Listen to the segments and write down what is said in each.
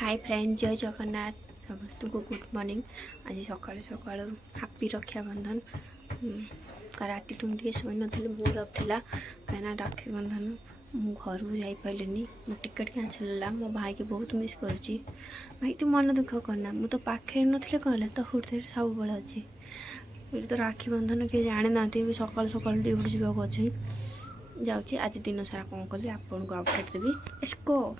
Hi friend, जय जगन्नाथ समस्त को गुड मॉर्निंग। आज सका सका हापी रक्षाबंधन। राति टे शोई नी बहुत रहा कहीं राखी बंधन मु घर को जापारे मो टिकेट कैंसल है। मो भाई के बहुत मिस कर भाई तू मन दुख करना मु तो पाखे नी कहले तो हृदय सब बड़े अच्छे ये तो राखी बंधन किए जानी ना सका सका ड्यूटी जावाक अच्छे जाऊँगी। आज दिन सारा कौन कली आपन को अपडेट देवी। इसको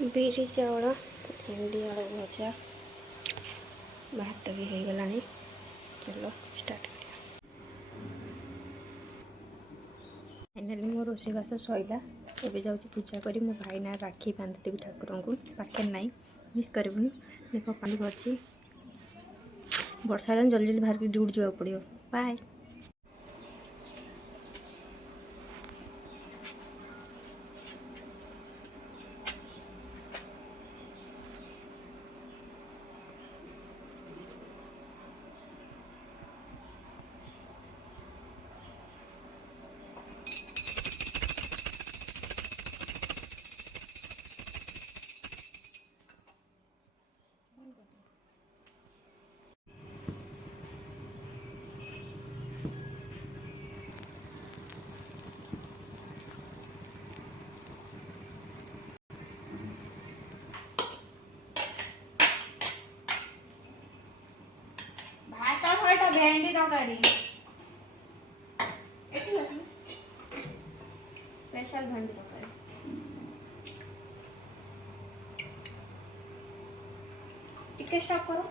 बिरी चाउल भेंडी आलू भजा भात भी हो गला। चलो स्टार्ट करिया। फाइनाली मो रोषेईबास सैला एवं जाऊँ पूजा करी मो भाई ना राखी बांधी देवी ठाकुर को पाखे ना मिस करूँ। देख पानी भरची वर्षा जल्दी जल्दी बाहर की ड्यूटी जावाक पड़ो। बाय। भात सहित भेंडी तरकारी स्पेशल भेंडी तरकारी टिके स्टॉप करो।